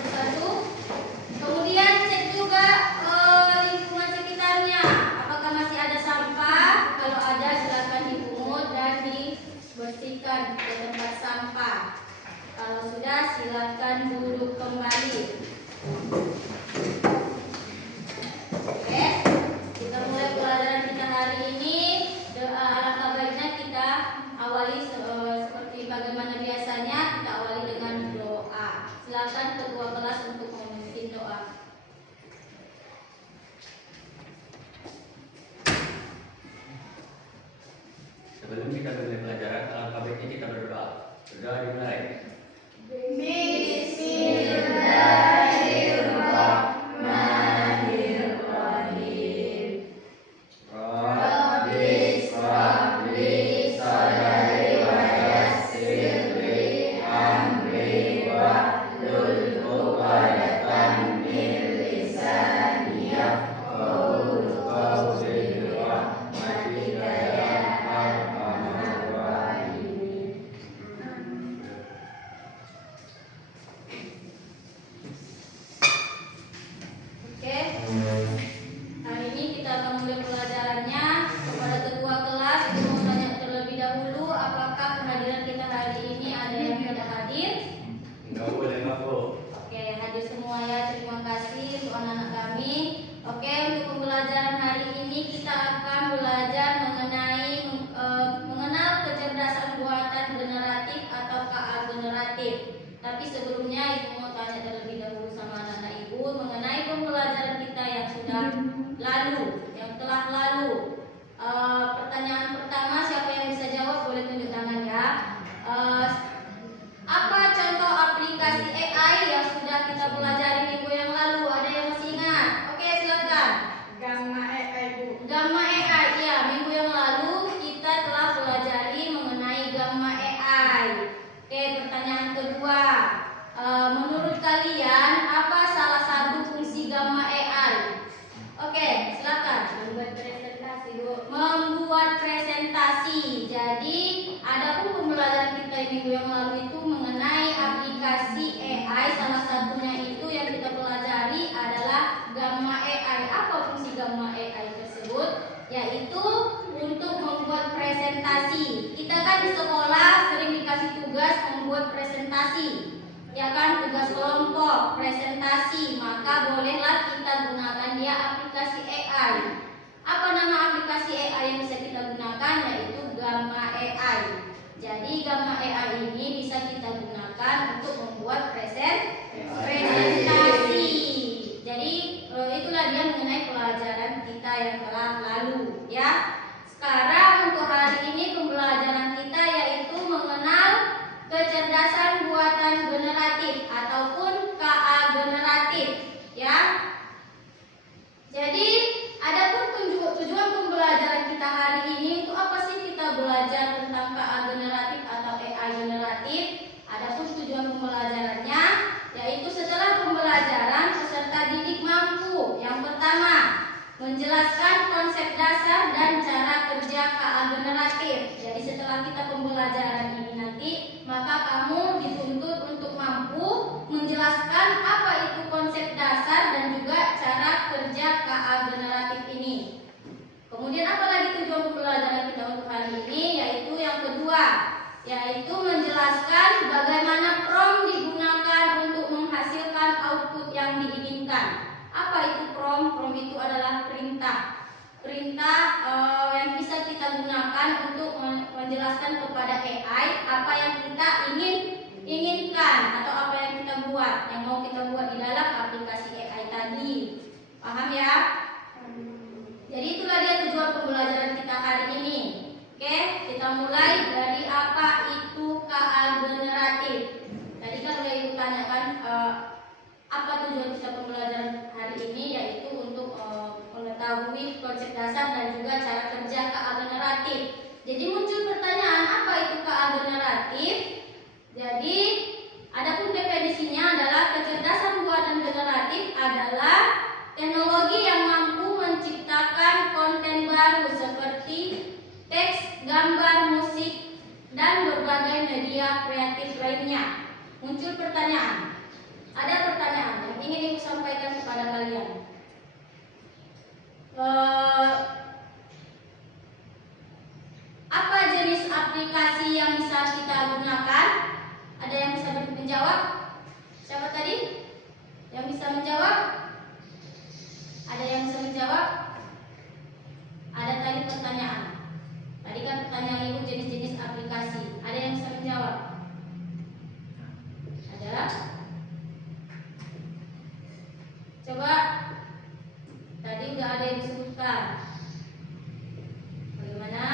satu-satu. Kemudian cek juga lingkungan sekitarnya, apakah masih ada sampah. Kalau ada silakan dipungut dan dibersihkan ke tempat sampah. Kalau sudah silakan duduk kembali. Oke, kita mulai pelajaran kita hari ini. Alangkah baiknya kita awali seperti bagaimana biasanya, kita awali dengan doa. Silakan ketua kelas untuk memimpin doa. Sebelum kita mulai pelajaran, alangkah baiknya kita berdoa. Berdoa dimulai. Tapi sebelumnya Ibu mau tanya terlebih dahulu sama anak-anak Ibu mengenai pembelajaran kita yang sudah lalu, yang telah lalu. Pertanyaan pertama, siapa yang bisa jawab boleh tunjuk tangan ya. Apa contoh aplikasi AI yang sudah kita pelajari minggu yang lalu? Ada yang masih ingat? Oke, silakan. Gamma AI, Bu. Gamma AI, ya, minggu yang lalu kita telah pelajari mengenai Gamma AI. Oke, pertanyaan kedua, menurut kalian apa salah satu fungsi Gamma AI? Oke, silakan. Membuat presentasi, Bu. Membuat presentasi. Jadi, ada pun pembelajaran kita minggu yang lalu itu mengenai aplikasi AI. Salah satunya itu yang kita pelajari adalah Gamma AI. Apa fungsi Gamma AI tersebut? Yaitu untuk membuat presentasi. Kita kan di sekolah sering dikasih tugas membuat presentasi, ya kan, tugas kelompok, presentasi. Maka bolehlah kita gunakan dia aplikasi AI. Apa nama aplikasi AI yang bisa kita gunakan? Yaitu Gamma AI. Jadi Gamma AI ini bisa kita gunakan untuk membuat presentasi. Jadi itulah dia mengenai pelajaran kita yang telah lalu, ya. Sekarang untuk hari ini pembelajaran kita yaitu mengenal kecerdasan buatan generatif ataupun KA generatif, ya. Jadi adapun tujuan pembelajaran kita hari ini, untuk apa sih kita belajar tentang KA generatif atau AI generatif? Adapun tujuan pembelajarannya yaitu setelah pembelajaran peserta didik mampu yang pertama menjelaskan konsep dasar dan cara kerja KA generatif. Jadi setelah kita pembelajaran ini nanti, maka kamu dituntut untuk mampu menjelaskan apa itu konsep dasar dan juga cara kerja KA generatif ini. Kemudian apa lagi tujuan pembelajaran kita untuk hari ini? Yaitu yang kedua, yaitu menjelaskan bagaimana prompt digunakan untuk menghasilkan output yang diinginkan. Apa itu prompt? Prompt itu adalah perintah. Perintah yang bisa kita gunakan untuk menjelaskan kepada AI apa yang kita inginkan atau apa yang kita buat, yang mau kita buat di dalam aplikasi AI tadi. Paham ya? Jadi itulah dia tujuan pembelajaran kita hari ini. Oke, kita mulai dari apa itu KA generatif. Tadi kan udah Ibu tanyakan apa tujuan kita pembelajaran hari ini, yaitu untuk mengetahui konsep dasar dan juga cara kerja KA generatif. Jadi muncul pertanyaan, apa itu KA generatif? Jadi adapun definisinya adalah kecerdasan buatan generatif adalah teknologi yang mampu menciptakan konten baru seperti teks, gambar, musik, dan berbagai media kreatif lainnya. Muncul pertanyaan, Ada pertanyaan yang ingin ibu sampaikan kepada kalian. Apa jenis aplikasi yang bisa kita gunakan? Ada yang bisa menjawab? Siapa tadi? Yang bisa menjawab? Ada yang bisa menjawab? Ada tadi pertanyaan. Tadi kan pertanyaan ibu jenis-jenis aplikasi. Ada yang bisa menjawab? Ada? Coba. Tadi udah ada yang disebutkan. Bagaimana?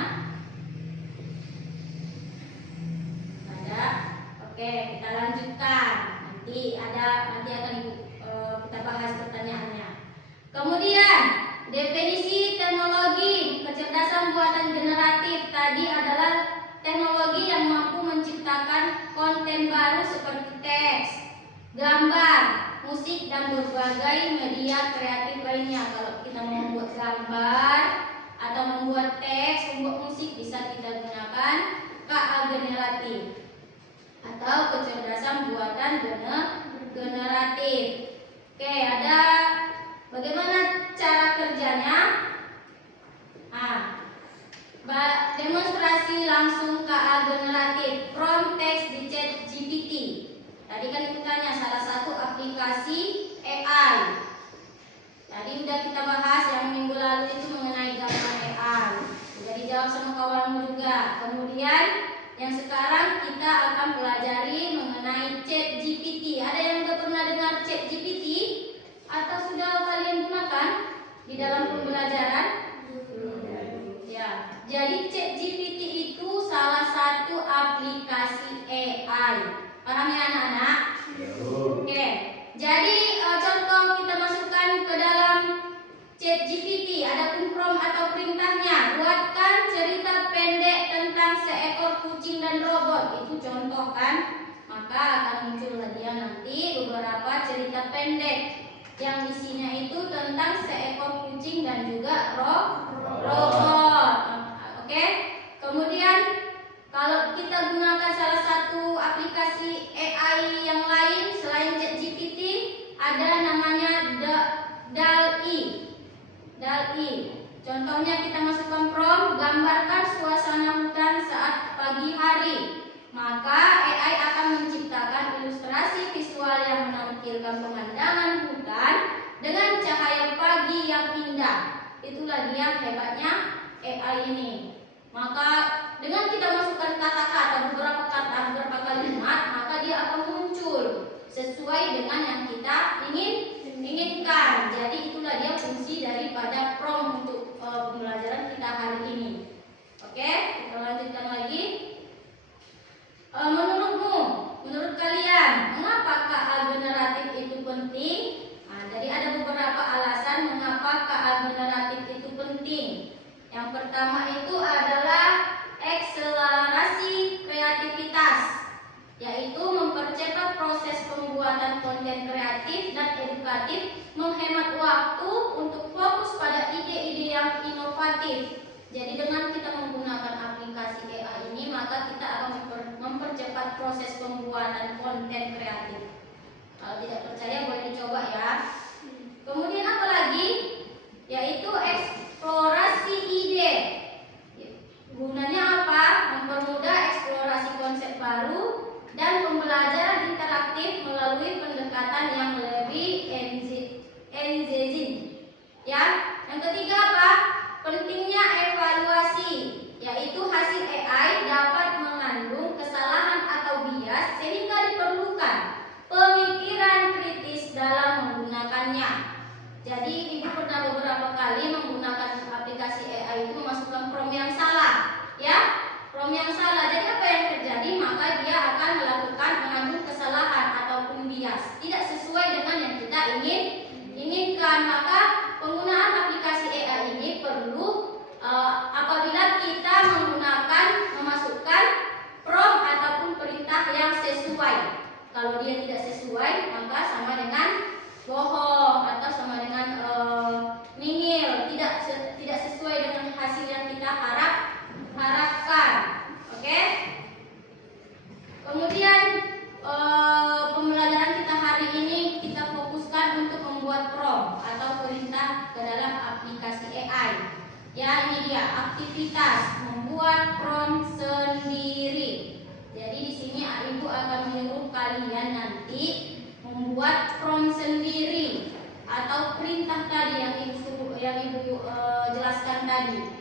Ada? Oke, kita lanjutkan. Nanti akan kita bahas pertanyaannya. Kemudian definisi teknologi kecerdasan buatan generatif tadi adalah teknologi yang mampu menciptakan konten baru seperti teks, gambar, musik dan berbagai media kreatif lainnya. Kalau kita mau membuat gambar atau membuat teks, membuat musik bisa kita gunakan KA generatif atau kecerdasan buatan generatif. Oke, ada bagaimana cara kerjanya? Demonstrasi langsung KA generatif from text di ChatGPT. Tadi kan itu tanya salah satu aplikasi AI. Tadi udah kita bahas yang minggu lalu itu mengenai gambar AI. Sudah dijawab sama kawanmu juga. Kemudian yang sekarang kita akan pelajari mengenai ChatGPT. Ada yang sudah pernah dengar ChatGPT atau sudah kalian gunakan di dalam pembelajaran? Ya. Jadi ChatGPT itu salah satu aplikasi AI. Paham ya anak-anak? Oke. Jadi contoh kita masukkan ke dalam ChatGPT. Adapun prompt atau perintahnya, buatkan cerita pendek tentang seekor kucing dan robot. Itu contoh kan? Maka akan muncul dia nanti beberapa cerita pendek yang isinya itu tentang seekor kucing dan juga robot. Oke. Kemudian kalau kita gunakan salah satu aplikasi AI yang lain selain ChatGPT, ada namanya DALL-E. DALL-E. Contohnya kita masukkan prompt, gambarkan suasana hutan saat pagi hari. Maka AI akan menciptakan ilustrasi visual yang menampilkan pemandangan hutan dengan cahaya pagi yang indah. Itulah dia hebatnya AI ini. Maka dengan kita masukkan kata-kata, beberapa kata, beberapa kalimat, maka dia akan muncul sesuai dengan yang kita inginkan. Jadi itulah dia fungsi daripada prompt untuk pembelajaran kita hari ini. Oke, kita lanjutkan lagi. Menurut kalian, mengapa KA generatif itu penting? Jadi ada beberapa alasan mengapa KA generatif itu penting. Yang pertama itu adalah akselerasi kreativitas, yaitu mempercepat proses pembuatan konten kreatif dan edukatif, menghemat waktu untuk fokus pada ide-ide yang inovatif. Jadi dengan kita menggunakan aplikasi AI ini, maka kita akan mempercepat proses pembuatan konten kreatif. Kalau tidak percaya boleh dicoba ya. Kemudian apa lagi? Yaitu eksplorasi ide. Gunanya apa? Mempermudah eksplorasi konsep baru dan pembelajaran interaktif melalui pendekatan yang lebih engaging. Ya. Yang ketiga apa? Pentingnya evaluasi, yaitu hasil AI dapat mengandung kesalahan atau bias sehingga diperlukan pemikiran kritis dalam menggunakannya. Jadi ibu pernah beberapa kali menggunakan aplikasi AI itu memasukkan prompt yang salah, ya, prompt yang salah. Jadi apa yang terjadi? Maka dia akan mengandung kesalahan ataupun bias, tidak sesuai dengan yang kita inginkan. Maka penggunaan aplikasi AI ini perlu apabila kita memasukkan prompt ataupun perintah yang sesuai. Kalau dia tidak sesuai, maka sama dengan bohong atau sama dengan nihil, tidak sesuai dengan hasil yang kita harapkan. Oke? Kemudian pembelajaran kita hari ini aktivitas membuat prompt sendiri. Jadi di sini Ibu akan menyuruh kalian nanti membuat prompt sendiri atau perintah tadi yang Ibu jelaskan tadi.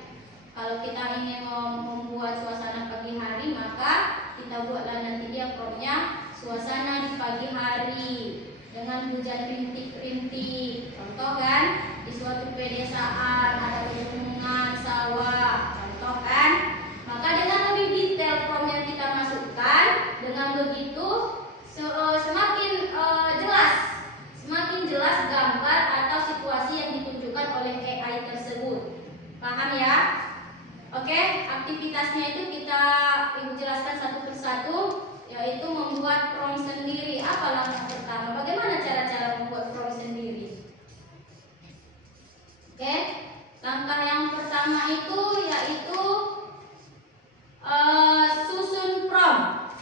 Kalau kita ingin membuat suasana pagi hari, maka kita buatlah nanti dia promptnya suasana di pagi hari dengan hujan rintik-rintik. Contoh kan, di suatu pedesaan ada pegunungan, sawah. Contoh kan. Maka dengan lebih detail prompt yang kita masukkan, dengan begitu semakin jelas gambar atau situasi yang ditunjukkan oleh AI tersebut. Paham ya? Oke, aktivitasnya itu Ibu jelaskan satu persatu, yaitu membuat prompt sendiri. Apa langkah pertama? Bagaimana cara-cara membuat prompt sendiri? Oke, langkah yang pertama itu yaitu susun prompt.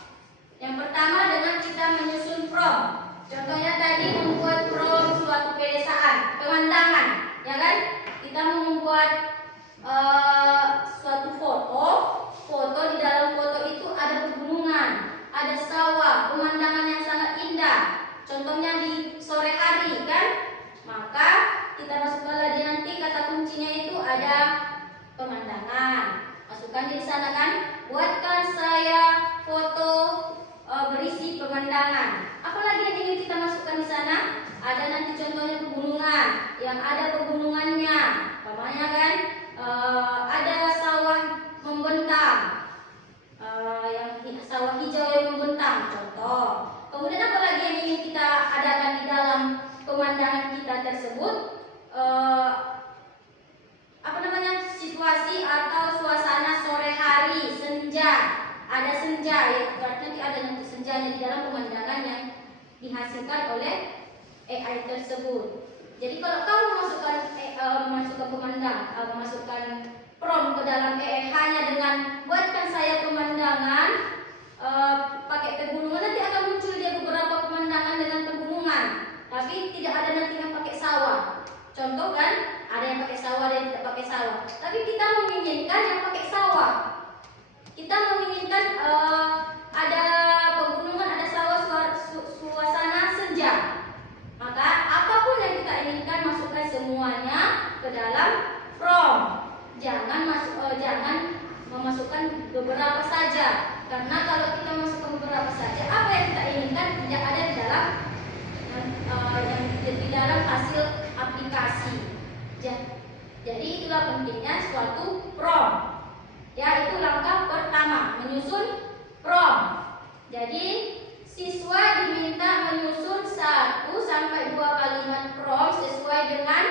Yang pertama dengan kita menyusun prompt. Contohnya tadi membuat prompt suatu pedesaan, pemandangan, ya kan? Kita membuat suatu foto di dalam foto itu ada pegunungan, ada sawah, pemandangan yang sangat indah. Contohnya di sore hari kan? Maka kita masukkan lagi nanti kata kuncinya itu ada pemandangan. Masukkan di sana kan? Buatkan saya foto berisi pemandangan. Apalagi yang ingin kita masukkan di sana? Ada nanti contohnya pegunungan, yang ada pegunungannya. Umpamanya kan? Ada sawah membentang, yang sawah hijau yang membentang, contoh. Kemudian apa lagi yang ingin kita adakan di dalam pemandangan kita tersebut? Situasi atau suasana sore hari, senja. Ada senja, ya berarti nanti ada nanti senjanya di dalam pemandangan yang dihasilkan oleh AI tersebut. Jadi kalau kamu memasukkan prompt ke dalam AI hanya dengan buatkan saya pemandangan pakai pegunungan, nanti akan muncul dia beberapa pemandangan dengan pegunungan, tapi tidak ada nanti yang pakai sawah. Contoh kan, ada yang pakai sawah, ada yang tidak pakai sawah. Tapi kita menginginkan yang pakai sawah. Kita menginginkan ada pegunungan, ada sawah, suasana senja. Maka apapun yang kita inginkan masukkan semuanya ke dalam prompt. Jangan memasukkan beberapa saja. Karena kalau kita masukkan beberapa saja, apa yang kita inginkan tidak ada di dalam hasil aplikasi. Jadi itulah pentingnya suatu prompt. Ya, itu langkah pertama, menyusun prompt. Jadi siswa diminta menyusun 1 sampai 2 kalimat prompt sesuai dengan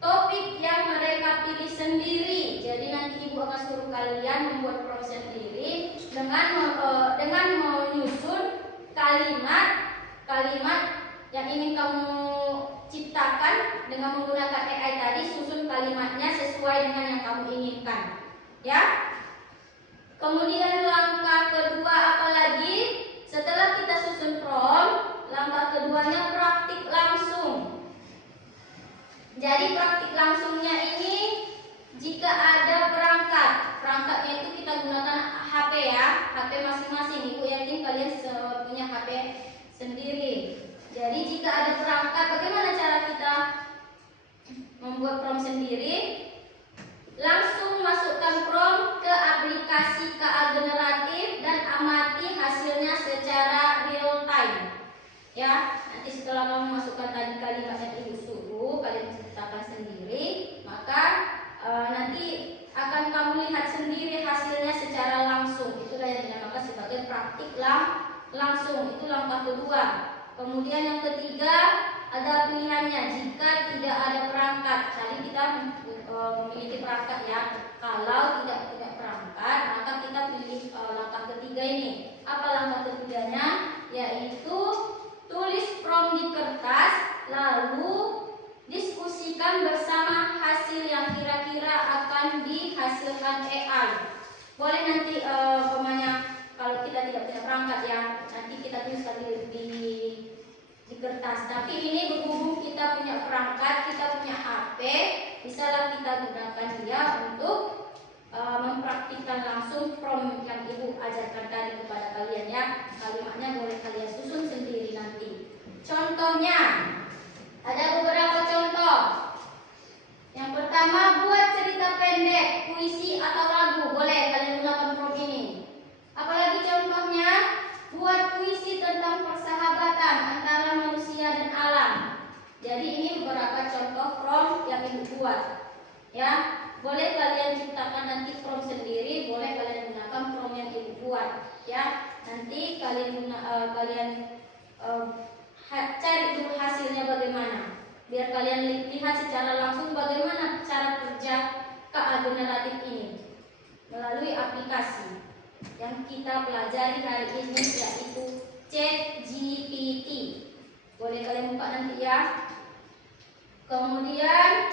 topik yang mereka pilih sendiri. Jadi nanti Ibu akan suruh kalian membuat prompt sendiri dengan menyusun kalimat yang ingin kamu ciptakan dengan menggunakan AI tadi. Susun kalimatnya sesuai dengan yang kamu inginkan, ya. Kemudian langkah kedua apalagi? Setelah kita susun prompt, langkah keduanya praktik langsung. Jadi praktik langsungnya ini jika ada perangkatnya itu kita gunakan HP ya, HP masing-masing. Ibu yakin kalian punya HP sendiri. Jadi jika ada perangkat, bagaimana cara kita membuat prompt sendiri? Langsung masukkan prompt ke aplikasi KA Generatif dan amati hasilnya secara real time. Ya, nanti setelah kamu masukkan tadi kalimat yang Ibu suruh, kalian ciptakan sendiri, maka nanti akan kamu lihat sendiri hasilnya secara langsung. Itulah yang dinamakan sebagai praktik langsung. Itu langkah kedua. Kemudian yang ketiga, ada pilihannya jika tidak ada perangkat. Jadi kita memiliki perangkat ya. Kalau tidak perangkat, maka kita pilih langkah ketiga ini. Apa langkah ketiganya? Yaitu tulis prompt di kertas, lalu diskusikan bersama hasil yang kira-kira akan dihasilkan AI. Boleh nanti kalau kita tidak punya perangkat ya, nanti kita tuliskan di kertas. Tapi ini berhubung kita punya perangkat, kita punya HP, bisalah kita gunakan dia untuk mempraktikkan langsung prom yang ibu ajarkan tadi kepada kalian ya. Kalimatnya boleh kalian susun sendiri nanti. Contohnya ada beberapa contoh. Yang pertama, buat cerita pendek, puisi atau lagu, boleh kalian gunakan prom ini. Apalagi contohnya, buat puisi tentang persahabatan antara manusia dan alam. Jadi ini beberapa contoh prom yang ibu buat. Ya, boleh kalian ciptakan nanti prom sendiri, boleh kalian gunakan prom yang ibu buat. Ya, nanti kalian cari dulu hasilnya bagaimana. Biar kalian lihat secara langsung bagaimana cara kerja KA generatif ini melalui aplikasi yang kita pelajari hari ini, yaitu ChatGPT. Boleh kalian buka nanti ya. Kemudian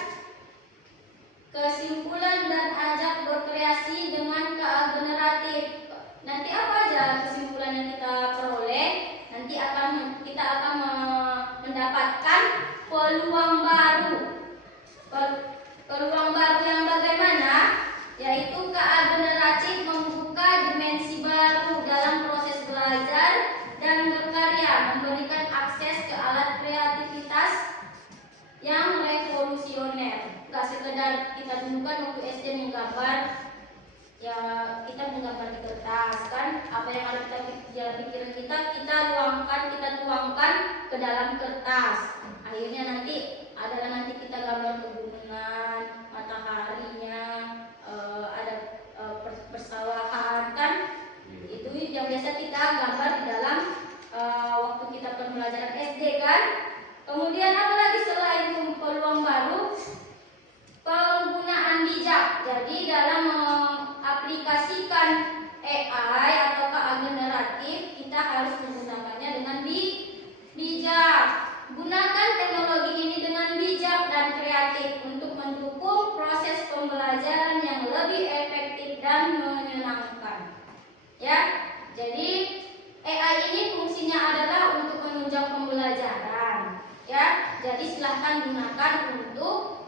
kesimpulan dan ajak berkreasi dengan KA generatif. Nanti apa aja kesimpulan yang kita peroleh? Nanti kita akan mendapatkan peluang baru. Peluang baru yang bagaimana? Yaitu KA generatif membuka dimensi baru dalam proses belajar dan berkarya, memberikan akses ke alat kreativitas yang revolusioner. Gak sekedar kita dulu kan waktu SD menggambar, ya kita menggambar di kertas kan, apa yang ada kita pikiran kita tuangkan ke dalam kertas. Akhirnya nanti kita gambar pegunungan, mataharinya, ada persawahan kan. Itu yang biasa kita gambar di dalam waktu kita pembelajaran SD kan. Kemudian apa lagi selain peluang baru? Penggunaan bijak. Jadi dalam mengaplikasikan AI atau KA generatif, kita harus menggunakannya dengan bijak. Gunakan teknologi ini dengan bijak dan kreatif untuk mendukung proses pembelajaran yang lebih efektif dan menyenangkan. Ya, jadi AI ini fungsinya adalah untuk menunjang pembelajaran. Ya, jadi silahkan gunakan untuk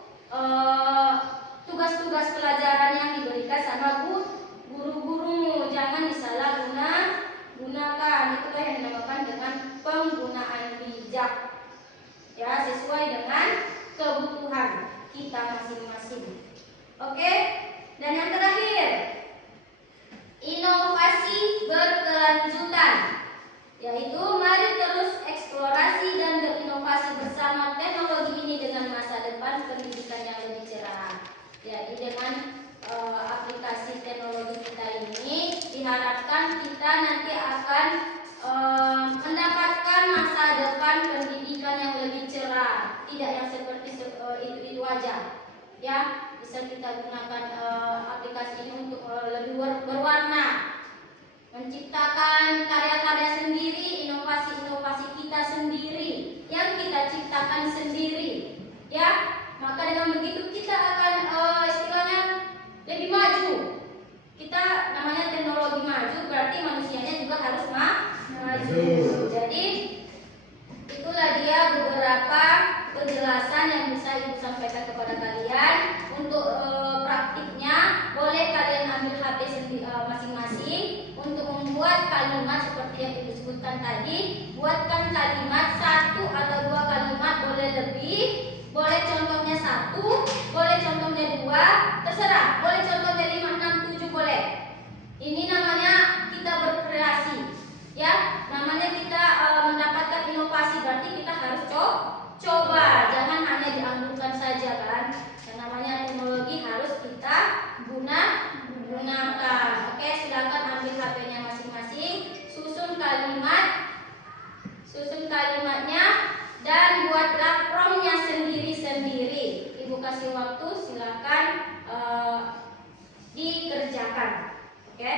tugas-tugas pelajaran yang diberikan sama guru-gurumu. Jangan disalahgunakan. Itulah yang dinamakan dengan penggunaan bijak. Ya, sesuai dengan kebutuhan kita masing-masing. Oke? Dan yang terakhir, inovasi berkelanjutan. Yaitu mari terus eksplorasi dan berinovasi bersama teknologi ini dengan masa depan pendidikan yang lebih cerah. Jadi dengan aplikasi teknologi kita ini diharapkan kita nanti akan mendapatkan masa depan pendidikan yang lebih cerah, tidak yang seperti itu aja. Ya, bisa kita gunakan aplikasi ini untuk lebih berwarna, menciptakan karya-karya sendiri, inovasi-inovasi kita sendiri yang kita ciptakan sendiri. Ya, maka dengan begitu kita akan istilahnya lebih maju. Kita namanya teknologi maju, berarti manusianya juga harus maju. Jadi itulah dia beberapa penjelasan yang bisa ibu sampaikan kepada kalian. Untuk praktiknya boleh kalian ambil HP masing-masing untuk membuat kalimat seperti yang ibu sebutkan tadi. Buatkan kalimat 1 atau 2 kalimat, boleh lebih, boleh contohnya 1, boleh contohnya 2, terserah, boleh contohnya 5, 6, 7 boleh. Ini namanya kita berkreasi. Ya, namanya kita mendapatkan inovasi, berarti kita harus coba, jangan hanya dianggurkan saja kan. Yang namanya teknologi harus kita gunakan. Oke, silakan ambil HP-nya masing-masing, susun kalimatnya dan buatlah promnya sendiri-sendiri. Ibu kasih waktu, silakan dikerjakan. Oke.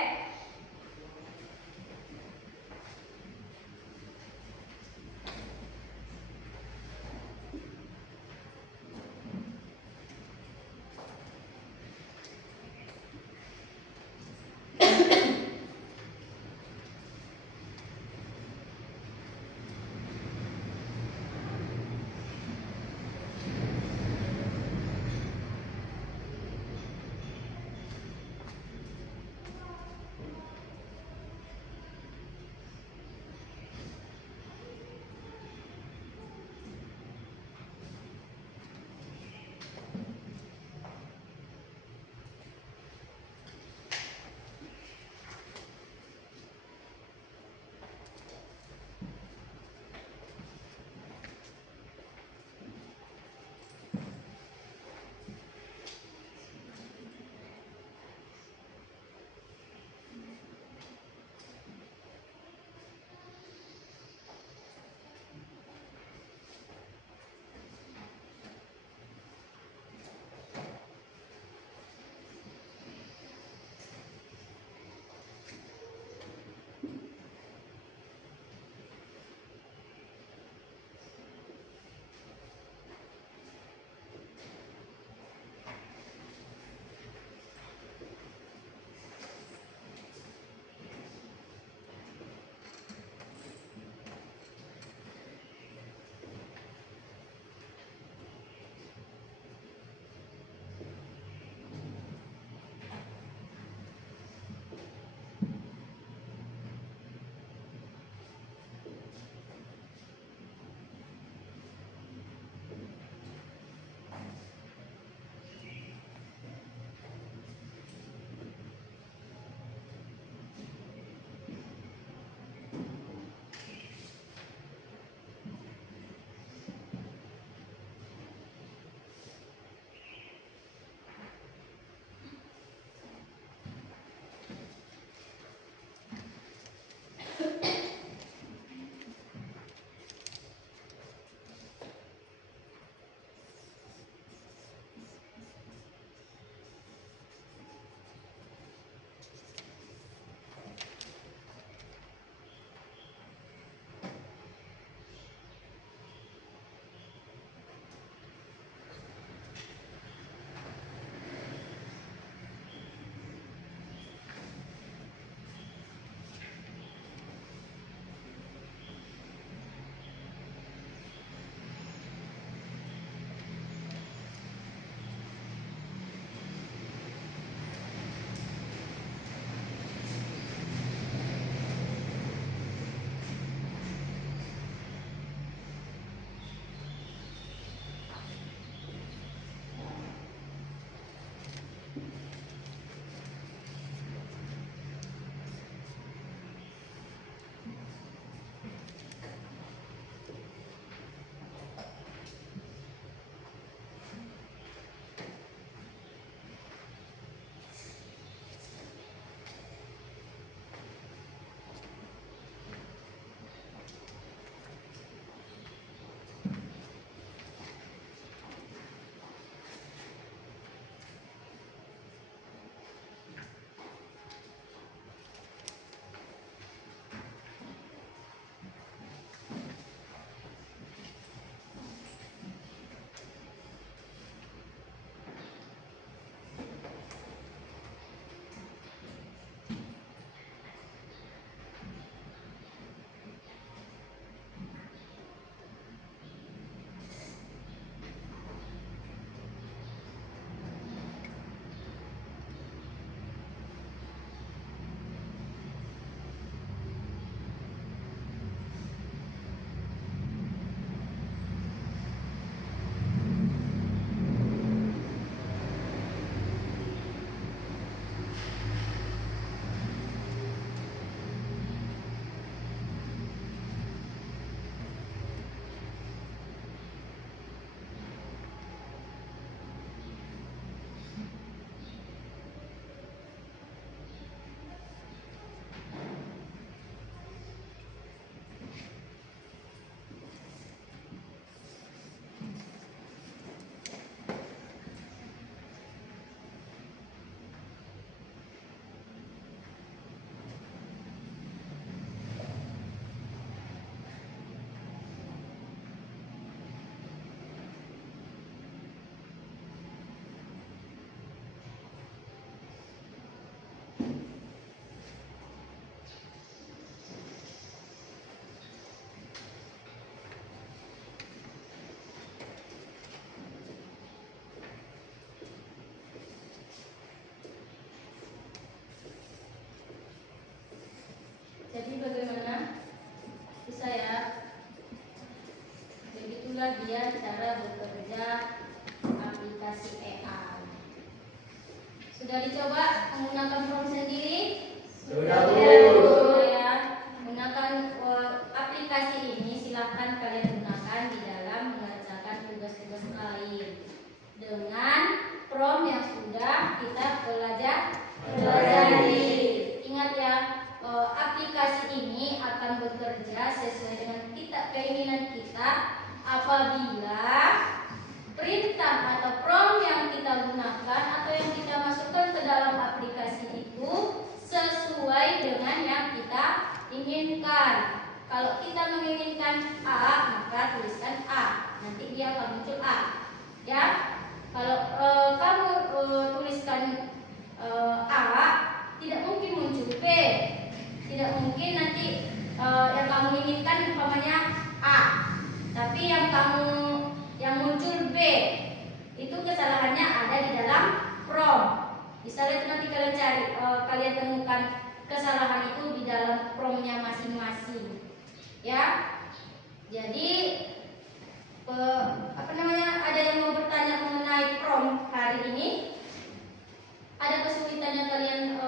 Jadi bagaimana? Bisa ya? Begitulah dia cara bekerja aplikasi AI. Sudah dicoba menggunakan prompt sendiri? Sudah, Bu. Ya, menggunakan aplikasi ini silahkan kalian gunakan di dalam mengerjakan tugas-tugas lain dengan prompt yang sudah kita pelajari. Ingat ya, aplikasi ini akan bekerja sesuai dengan keinginan kita apabila perintah atau prompt yang kita gunakan atau yang kita masukkan ke dalam aplikasi itu sesuai dengan yang kita inginkan. Kalau kita menginginkan A, maka tuliskan A. Nanti dia akan muncul A. Ya. Kalau kamu tuliskan A, tidak mungkin muncul B. Tidak mungkin nanti yang kamu inginkan umpamanya A, tapi yang muncul B. Itu kesalahannya ada di dalam prompt. Bisa lihat nanti kalian cari, kalian temukan kesalahan itu di dalam promptnya masing-masing. Ya. Jadi ada yang mau bertanya mengenai prompt hari ini? Ada kesulitannya kalian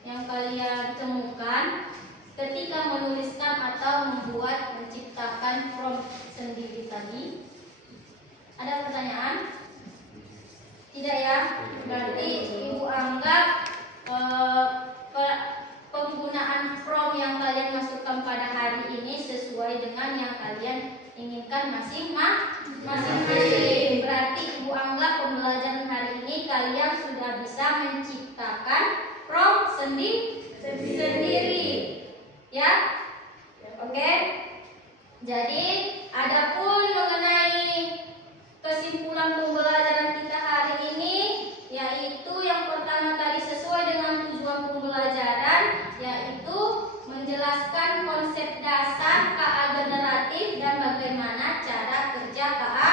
yang kalian temukan ketika menuliskan atau menciptakan prompt sendiri tadi? Ada pertanyaan? Tidak ya? Berarti Ibu anggap penggunaan prompt yang kalian masukkan pada hari ini sesuai dengan yang kalian inginkan masing-masing. Berarti Ibu anggap pembelajaran hari ini kalian sudah bisa menciptakan prompt sendiri. Ya? Oke? Jadi, adapun mengenai kesimpulan pembelajaran kita hari ini, yaitu yang pertama tadi sesuai dengan tujuan pembelajaran, yaitu menjelaskan konsep dasar KA generatif dan bagaimana cara kerja KA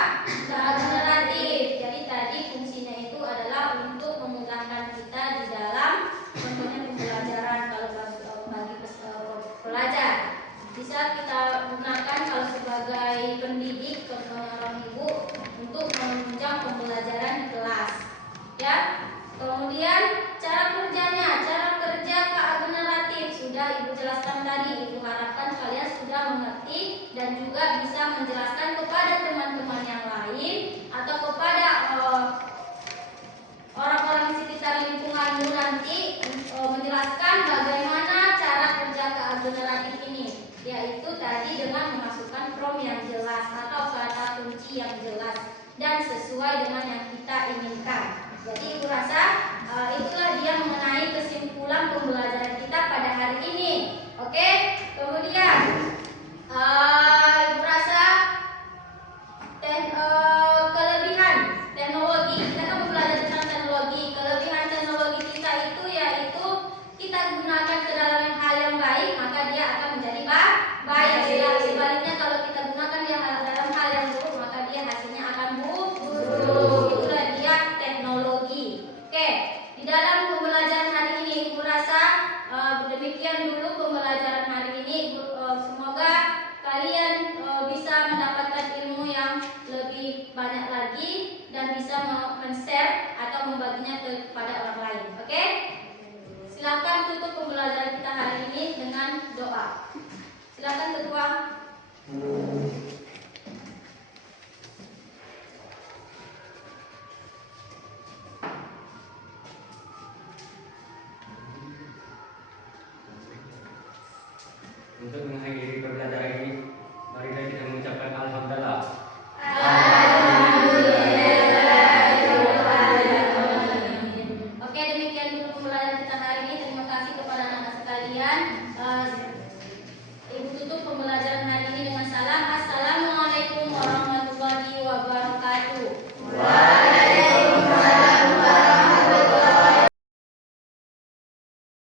generatif. Jadi tadi fungsinya itu adalah untuk memudahkan kita di dalam contohnya pembelajaran kalau bagi pelajar. Bisa kita gunakan kalau sebagai pendidik, orang ibu, untuk menunjang pembelajaran di kelas. Ya. Kemudian cara kerjanya, cara kerja KA generatif sudah Ibu jelaskan tadi. Ibu harapkan kalian sudah mengerti dan juga bisa menjelaskan kepada teman-teman yang lain atau kepada orang-orang di sekitar lingkunganmu nanti menjelaskan bagaimana cara kerja KA generatif ini, yaitu tadi dengan memasukkan prompt yang jelas atau kata kunci yang jelas dan sesuai dengan yang kita inginkan. Jadi Ibu rasa itulah dia mengenai kesimpulan pembelajaran kita pada hari ini. Oke? Kemudian Ibu rasa kelebihan teknologi, kita kan belajar tentang teknologi. Kelebihan teknologi kita itu yaitu kita gunakan ke dalam hal yang baik, maka dia akan menjadi baik. Sebaliknya kalau kita gunakan dia dalam hal yang buruk, maka dia hasilnya akan buruk. Itulah dia teknologi. Oke, di dalam pembelajaran hari ini Ibu rasa demikian dulu pembelajaran hari ini. Semoga kalian bisa mendapatkan ilmu yang lebih banyak lagi dan bisa men-share atau membaginya kepada orang lain. Oke? Silakan tutup pembelajaran kita hari ini dengan doa. Silakan Ketua. Untuk mengakhiri pembelajaran